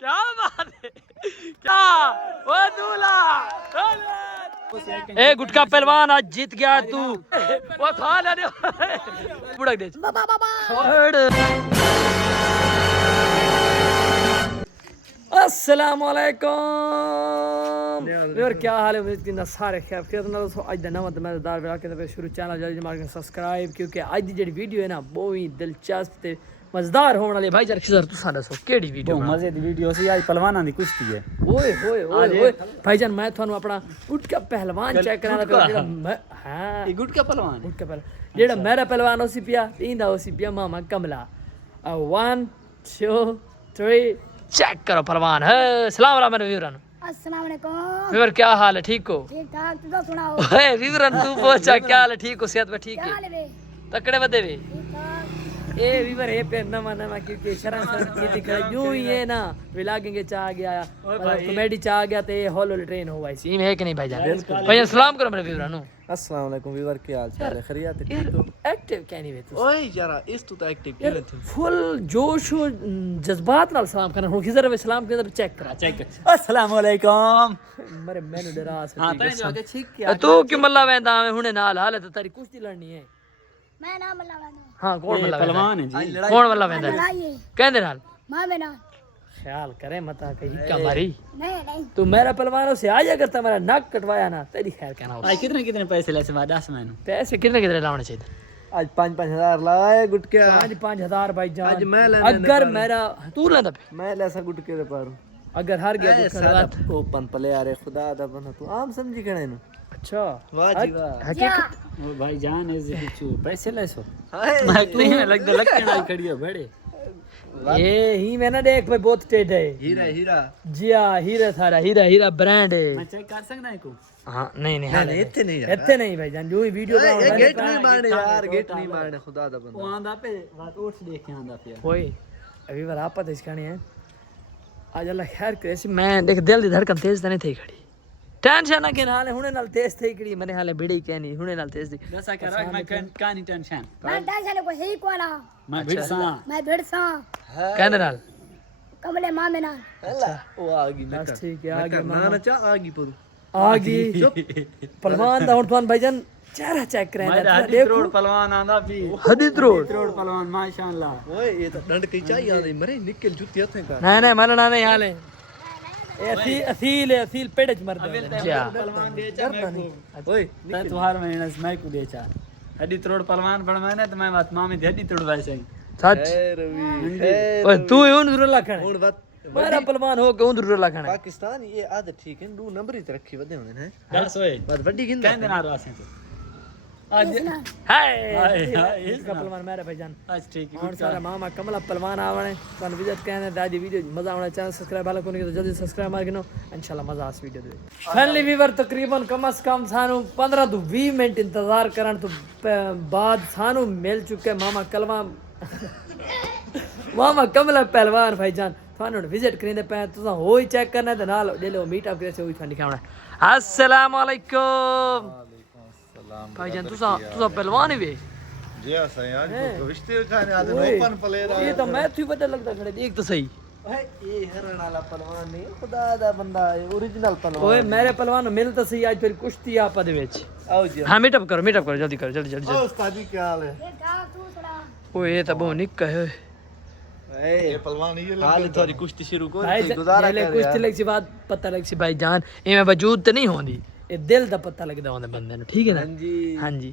क्या बात है, क्या वो दूल्हा। ए गुटका पहलवान आज जीत गया तू। वो खा ले बुड़क दे। अस्सलामुअलैकुम यार, क्या हाल है? उम्मीद करना सारे खैर अज का नवा मजेदार व्लॉग के शुरू चैनल जल्दी मार सब्सक्राइब, क्योंकि अज की जी वीडियो है ना बहुत ही दिलचस्प ते मजेदार होने वाली। भाई जरा किधर तुसा दसो केड़ी वीडियो? मजे दी वीडियो सी आज पहलवानां दी कुश्ती है। ओए होए ओए भाईजान, मैं थानू अपना गुटका पहलवान चेक कराना पे। हां ये गुटका पहलवान जेड़ा मेरा पहलवान उसी पिया इंदा उसी पिया मामा कमला। 1 2 3 चेक करो पहलवान है। सलाम वाला मेरे वीरन। अस्सलाम वालेकुम। वीर क्या हाल है? ठीक हो? ठीक ठाक, तू तो सुनाओ। ओए वीरन तू पूछा क्या हाल है? ठीक हो? सेहत में ठीक क्या है? हाल है बे? तकड़े बदे वे ठीक ठाक। ए वीवर है पे नमा क्योंकि शरण की दिख यूं ही है ना। व्लॉगिंग चा आ गया, मतलब कॉमेडी चा आ गया तो ये हॉल ट्रेन हो भाई सीम है कि नहीं भाईजान? भाईजान सलाम करो मेरे वीरन। अस्सलाम वालेकुम वीवर, क्या हाल चाल है? खैरियत है? ठीक हो? एक्टिव क्या नहीं वे तू ओए यार इस तू तो एक्टिव यार फुल जोश और जज्बात नाल सलाम करना। हुन किधर वे सलाम के चेक करा चेक अस्सलाम वालेकुम। मरे मैंने डरा से हां तने जो के ठीक किया। तू क्यों मल्ला वेंदा हुने नाल हाल है तो तेरी कुश्ती लड़नी है। मैं नाम अल्लाह वाला। हां कौन मल्ला पहलवान है जी। कौन मल्ला वेंदा लड़ाई है कहंदे नाल? मां में ना। ख्याल करे मता कहीं का मारी। नहीं तू मेरा पहलवानों से आज अगर तुम्हारा नाक कटवाया ना तेरी खैर कहना हो। आज कितने पैसे ले से दस मैंने पैसे कितने लाने चाहिए? आज 5-5 हजार गुटके। 5,000 भाई जान। आज मैं लेने अगर मेरा तू लेंदा पे मैं लेसा गुटके रे पारू। अगर हार गया गुटका लगा। ओपन प्ले यार खुदा दा बना तू आम समझी खड़े न। अच्छा वाह जी वाह। हकीकत ओ भाई जान ऐसे कुछ पैसे ले सो हाय मैं नहीं में लग के ना खड़ी है बड़े। ये ही मैं ना देख भाई बहुत टेढ़ है। हीरा हीरा जी हां हीरा थारा हीरा ब्रांड है। मैं चेक कर सकना है को? हां नहीं नहीं इतने नहीं यार, इतने नहीं भाई जान। जो ही वीडियो ये गेट नहीं मारने यार, गेट नहीं मारने खुदा दा बंदा। वो आंदा पे बात उठ देख के आंदा पे ओए अभी बार आप पता इसका नहीं है। आज अल्लाह खैर करे सी मैं देख दिल दी धड़कन तेज तो नहीं थी खड़ी। टेंशन ना के नाल हुने नाल तेज थी खड़ी मैंने हाले बिड़ी कहनी हुने नाल तेज थी। दसा कर रख मैं कानी टेंशन मैं टेंशन को ही कोला। मैं भिड़सा मैं भिड़सा कहंदे नाल कमले मां में ना। अल्लाह वो आ गई मैं बस ठीक है आ गया ना ना चा आ गई पर आ गई। पहलवान दा हुन तुम भाईजान चेहरा चेक करे मैं ना हदी देखो। रोड पहलवान आंदा भी हदी रोड पहलवान माशाल्लाह। ओए ये तो डंड की चाहिए आ मरे निकल जूती हथे का। नहीं मरना नहीं हाले असील पेड़ च मर दे। पहलवान दे चा ओए मैं तुम्हार महीने से मैं को दे चा हदी रोड पहलवान बन मैंने तो मैं बात मामी हदी तोड़वाई सही सच रवि ओए तू उन रुला खड़े हुन बात मेरा पहलवान हो के उन रुला खड़े। पाकिस्तान ये आदत ठीक है, 2 नंबर ही रखी वदे होने हैं। दस होए बात बड़ी गिनदा कहंदे ना रासे तो आज हाय हाय इसका पहलवान मेरा भाईजान। आज ठीक है और सारा मामा कमला पहलवान आवणे तन विजिट कहने दादी वीडियो मजा आवणे। चैनल सब्सक्राइब वाला कोनी तो जल्दी सब्सक्राइब मार गिनो इंशाल्लाह मजा आस वीडियो दे। फाइनली व्यूअर तकरीबन कम से कम सानू 15 तो 20 मिनट इंतजार करन तो बाद सानू मिल चुके मामा कमला पहलवान भाईजान। थानू विजिट करिंदे पे तुसा होई चेक करना ते नाल डेलो मीट अप करे होई थानी खावना। अस्सलाम वालेकुम भाईजान। तुसा पहलवान ही वे जी हां सही आज को रिश्ते खाने आदे ओपन प्लेयर ये तो मैं थी पता लगता खड़े देख तो सही। ये हरण वाला पहलवान नहीं खुदा दा बंदा है, ओरिजिनल पहलवान। ओए मेरे पहलवान मिल तो सही आज फिर कुश्ती आपा दे विच। आओ जी हां मीट अप करो जल्दी करो जल्दी। ओ उस्तादी क्या हाल है? ये का तू सुना। ओए ये तो बहुत निक्का है ये पहलवान ये हाल थोड़ी कुश्ती शुरू कर भाई। गुजारा पहले कर कुश्ती लग सी बात पता लग सी भाई जान इमे वजूद तो नहीं होंदी ये दिल दा पता लगदा होंदा बंदे नु। ठीक है ना? हां जी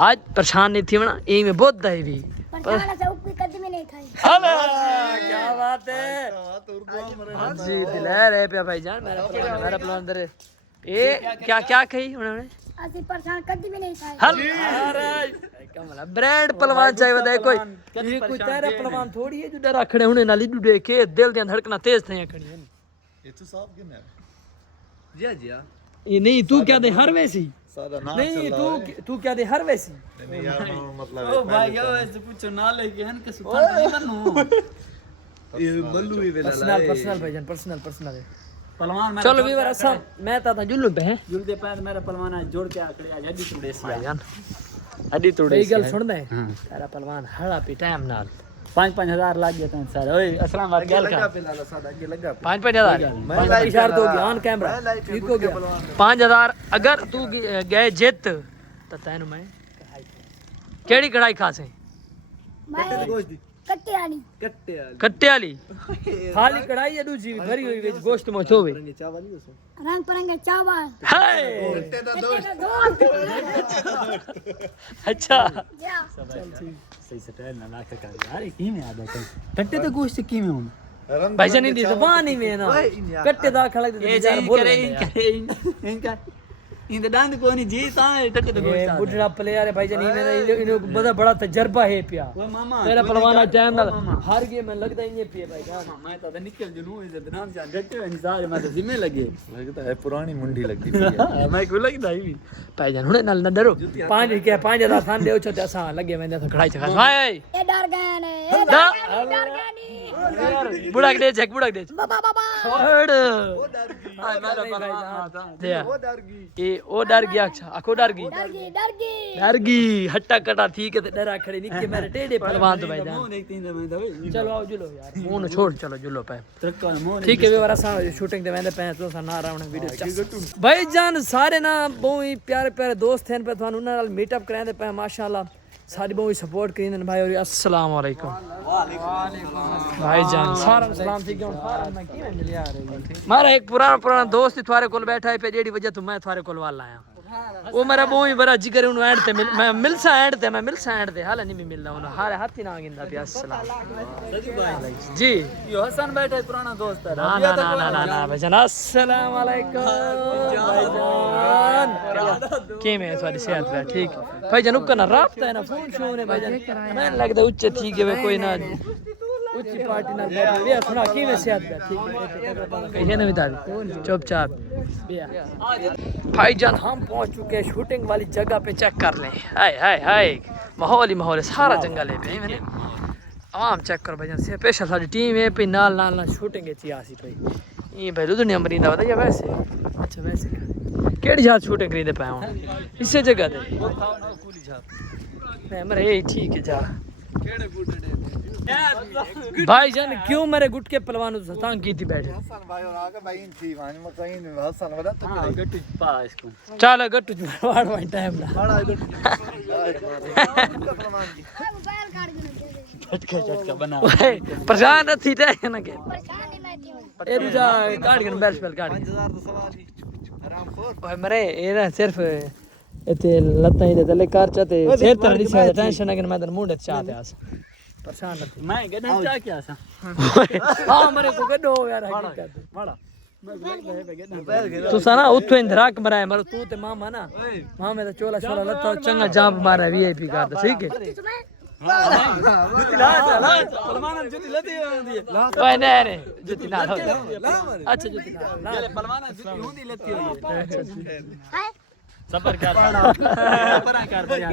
आज परेशान नहीं थी वना ए में बहुत दही भी पर खाना से ऊपर कदम में नहीं खाई। क्या बात है। हां जी दिलहर है पे भाई जान मेरा पहलवान अंदर ये क्या कही उन्होंने? असि परेशान कदम में नहीं खाई। अरे कमला ब्रांड पहलवान चाहिए बताए कोई ये कोई तेरा पहलवान थोड़ी है जो डरा खड़े होने नाली डू देखे दिल दी धड़कना तेज थे खड़ी है। ये तो साहब किन है जी जी ये नहीं तू क्या दे हर वैसी सादा नाम नहीं तू क्या दे हर वैसी नहीं यार मतलब ओ भाई यो ऐसे पूछो ना लेके हन के सुथान नहीं बनू ये बल्लू ही वेला पर्सनल भाईजान पर्सनल है पहलवान मैं चलो भी बड़ा सब मैं ता जुल्लू पे है जुल दे पैर मेरा पहलवान आज जोड़ के आकड़े आज हड्डी तोड़े सी भाईजान हड्डी तोड़े ये गल सुन दे तेरा पहलवान हड़ा पे टाइम नाल 5-5 हजार लाग गया था सारा। ओए अस्सलाम वालेकुम क्या लगा हाल पे लाला सादा के लगा पे 5-5 हजार मैं लाइव इशार तो गया ऑन कैमरा मैं लाइव ठीक पे हो गया 5 हजार अगर तू गए जित तो तैनू मैं केड़ी कढ़ाई खासे मैं गोश्त दी कट्टे आनी कट्टे वाली कट्टे वाली खाली कढ़ाई है दूजी भरी हुई विच गोश्त में होवे रंगे चावल नहीं उसमें रंग बिरंगे चावल हाय कट्टे दा दोस्त अच्छा जा सही से ट्रेन ना लाख का यार की में आदा कर कट्टे तो गोश्त की में हूं भाईजान नहीं दी जबान ही में ना कट्टे दा खलक दे यार बोल इनका इन दांत कोनी जी ता टट्टे तो गोश्त आ बुढ़ा प्लेयर है भाईजान इन्हें बड़ा बड़ा तजर्बा है पिया ओ मामा तेरा पलवाना टाइम नाल हार गए मैं लगदा ही नहीं पिए भाईजान मैं तो निकल जुनू इस नाम से डटे इंसान मैं तो जिम्मे लगे लगता है पुरानी मुंडी लगती मैं को लगदा ही भाईजान हुने नाल न डरो 5000 थान देओ छ असा लगे मैं तो खड़ाई छ भाई ये डर गए ने डर गए नी बुढ़ा के दे बुढ़ा के दे बाबा बाबा छोड़ हां मेरा पलवान था दे वो डर गई ए ओ डर गया अच्छा आखो डर गई डर गई डर गई हट्टा कटा ठीक है ते डरा खड़े निके मेरे टेढ़े पहलवान तो भाईजान मुंह देखते हैं मैं तो चलो आओ जुलो यार मुंह न छोड़ चलो जुलो पे ट्रक मुंह ठीक है वे वाला शूटिंग ते मैंने पे तो ना रावण वीडियो भाईजान सारे ना बहुत ही प्यारे प्यारे दोस्त हैं पे थानू नाल मीटअप करांदे पे माशाल्लाह सारी बहुत सपोर्ट करिंदे भाई और अस्सलाम वालेकुम भाईजान सारा सलाम थी क्यों सारा मैं की मिल यार मारा एक पुराना दोस्त थारे कोल बैठा है पे जेडी वजह तो मैं थारे कोल वाला आया वो मेरा बहुत ही बड़ा जिगर उन एंड ते मैं मिलसा एंड ते हाल नहीं मिलदा उन हारे हाथी ना गिंदा पे अस्सलाम जी यो हसन बैठा है पुराना दोस्त है ना भाईजान अस्सलाम वालेकुम भाईजान के में थोड़ी सेहत है ठीक भाईजान उका ना राब्ता है ना फोन शो ने भाईजान मैं लगदा उच्च ठीक है कोई ना उच्च पार्टी ना बैठे वे सुना की में सेहत है ठीक है ना बता चुपचाप भाईजान हम पहुंच चुके हैं शूटिंग वाली जगह पे चेक कर लें हाय हाय हाय माहौल ही माहौल है सारा जंगल है भाई मैंने आवाम चेक करो भाईजान से स्पेशल सारी टीम है पे नाल नाल ना शूटिंग है चियासी भाई ये भाई दुनिया मरींदा होता या वैसे अच्छा वैसे केड़ी जात शूटिंग करी दे पाया हूं इसे जगह दे मैं मरे ठीक है जा भाईजान क्यों मेरे गुट के पहलवान सतांग की थी बैठे हसन भाई और आगे भाई इन थी वानी में कहीं हसन बता तो हां गट्टू पा इसको चल गट्टू वाड़ वाई टाइम ना बड़ा इधर मोबाइल काट के झटका बना परेशान थी टे ना के परेशानी मैं थी ए रुजा काट के बैल स्पेल काट 5000 तो सवाल ही हरामखोर ओए मरे ए ना सिर्फ इते लत्ता ही दे कार चाते सिर तर नहीं से टेंशन है कि मैं तर मुंडे चाहते आस परेशान न मैं गड्ढा चा क्या सा हां मरे को गड्ढो यार हकीकत बड़ा तू साना उतो इंदराक मराए मर तू ते मामा ना मामे तो चोला छोला लत्ता चंगा जांप मारा वीआईपी कर दे ठीक है तुम्हें जुती ला पलवान जुती लती होंदी है ओए नहीं जुती ना अच्छा जुती ना पलवान जुती होंदी लती हुई है हाय सबर कर परा कर दे यार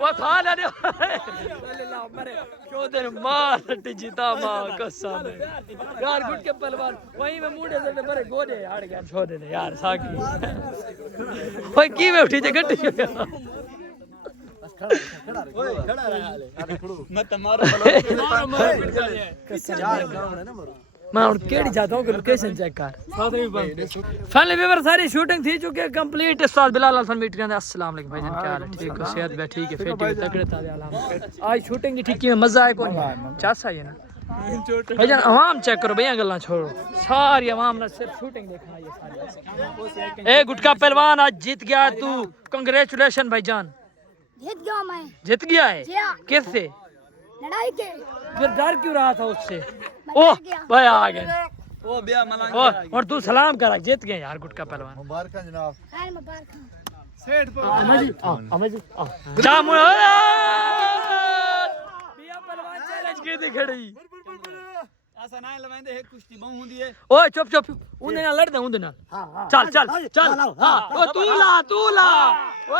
वो था ना अल्लाह मरे क्यों तेरे मार टिजीता मां कसम यार गुट के पहलवान वहीं में मुंडे से मरे गोदे हट गया छोड़ दे यार साकी ओए की में उठी जे गट्टी ओए खड़ा रहा हाले मत मारो मैं और केड़ी जाता हूं कि लोकेशन चेक कर फाइनली व्यूअर सारी शूटिंग थी चुकी है कंप्लीट उस्ताद बिलाल अल्फन मीट के अस्सलाम वालेकुम भाईजान क्या हाल है ठीक हो सेहत भी ठीक है फिट है तगड़े ताजे आलम आज शूटिंग की ठीक में मजा आया कौन चासा है ना भाईजान आवाम चेक करो भैया गल्ला छोड़ो सारी आवाम ना सिर्फ शूटिंग देखना ये सारी ए गुटका पहलवान आज जीत गया तू कांग्रेचुलेशन भाईजान जीत गया मैं जीत गया है जी हाँ। किससे लड़ाई के फिर डर क्यों रहा था उससे मैं ओह डर गया। भाई आ गए ओ बिया मलांग और तू सलाम करा जीत गए यार गुटका पहलवान मुबारक जनाब खैर मुबारक हो। सेठ जा मुड़ा बिया पहलवान चैलेंज की थी खड़ी ऐसा ना लवांदे है कुश्ती बहु हुंदी है ओए चुप चुप उन्हें ना लड़दे उन्हें ना चल चल चल हां ओ तू ला ओ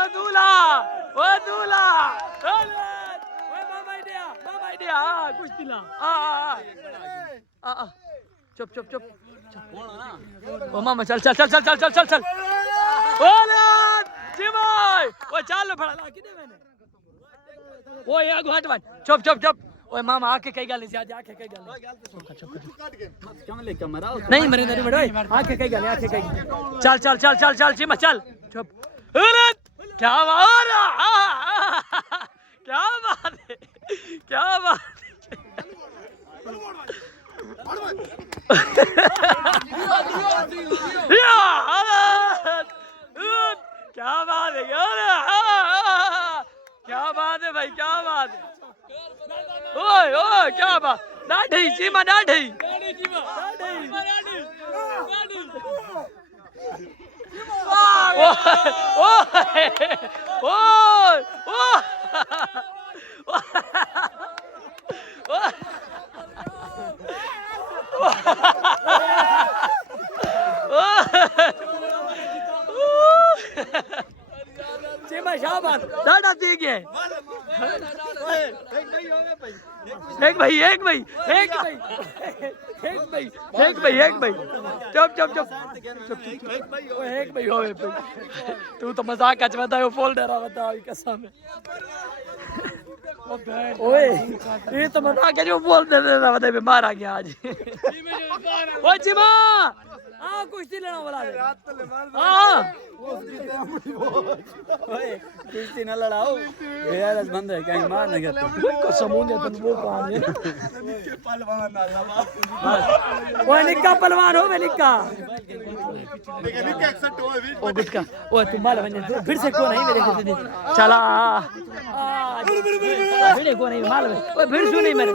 बाबा आइडिया कुश्ती ला आ चुप ओ मामा चल ओले जी भाई ओ चल फड़ा ला किने मैंने ओए आगो हट मत चुप चुप चुप ओए मामा आके कई गल नहीं सी आज आके कई गल कमले कमरा नहीं मरे नहीं बड़ो आके कई गल आके कई चल चल चल चल चल चिमा चल चुप अरे क्या बात क्या बात है क्या बात क्या बात है क्या बात है भाई क्या बात है ओए ओए क्या बात डाढ़ी चीमा डाढ़ी चीमा शाबाश दादा ठीक है एक भाई एक भाई एक भाई एक भाई एक भाई एक भाई चुप चुप चुप एक भाई हो तू तो मजाक कच बताओ फोल डरा बताओ कसम ओए ये तो मजाक है जो बोल दे रहा बता बीमार आ गया आज ओ चिमा हां कुश्ती लेना बोला हां ओए कुश्ती न लड़ाओ यार बंद है कहीं मार नहीं करते को समुंदर तुम वो काम है पहलवान ना ओए निक्का पहलवान हो निक्का लेकिन निक्का 61 हो भी ओ गुटका ओए तुम माल बन फिर से कौन है मेरे को चला भिड़े को नहीं माल ओए भिड़ सु नहीं मेरे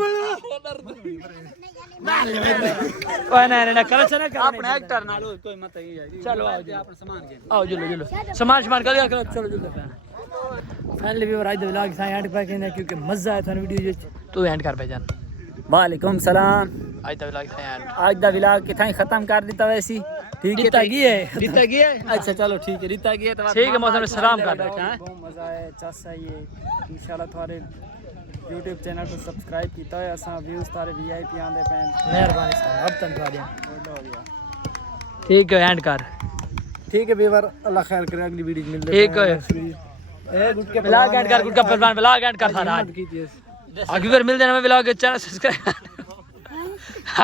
ओए ना कर चला कर अपने एक्टर नालो कोई मत ही है चलो आओ अपने सामान के आओ जल्दी जल्दी सामान सामान कर चलो जल्दी फाइनली व्यूअर आज द व्लॉग सा एंड पे कहना क्योंकि मजा आया था वीडियो तू एंड कर भाईजान वालेकुम सलाम आज द व्लॉग सा एंड आज दा व्लॉग के थाई खत्म कर देता वैसी ठीक है रीता की है रीता की है अच्छा चलो ठीक है रीता की है तो ठीक है मौसम में सलाम कर बहुत मजा आया चाचा ये इंशाल्लाह थारे YouTube चैनल को सब्सक्राइब कीता है असा व्यूज तारे VIP आंदे पैन मेहरबानी साहब अब तक आ गया ठीक है एंड कर ठीक है व्यूअर अल्लाह खैर करे अगली वीडियो में मिलते ठीक है ए गुटके व्लॉग एंड कर गुटका पहलवान व्लॉग एंड कर सारा आगे कर मिल देना में व्लॉग चैनल सब्सक्राइब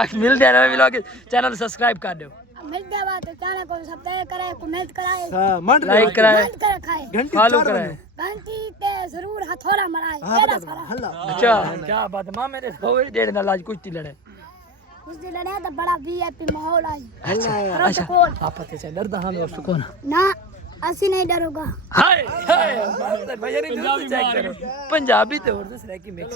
आगे मिल देना में व्लॉग चैनल सब्सक्राइब कर दो मिलते हैं बात चैनल को सब्सक्राइब करे कमेंट कराए हां मंड लाइक कराए कमेंट करे खाए घंटी फॉलो कराए घंटी ते जरूर हथौड़ा मराए तेरा सारा हल्ला अच्छा क्या बात है मां मेरे होवे डेढ़ ना आज कुछ लड़े कुछ दिन लड़े तो बड़ा VIP माहौल आई अच्छा प्रोटोकॉल आप पता चल डरदा हम और सुकून ना असि नहीं डरूंगा हाय हाय भैया ने पंजाबी तो और दूसरे की मिक्स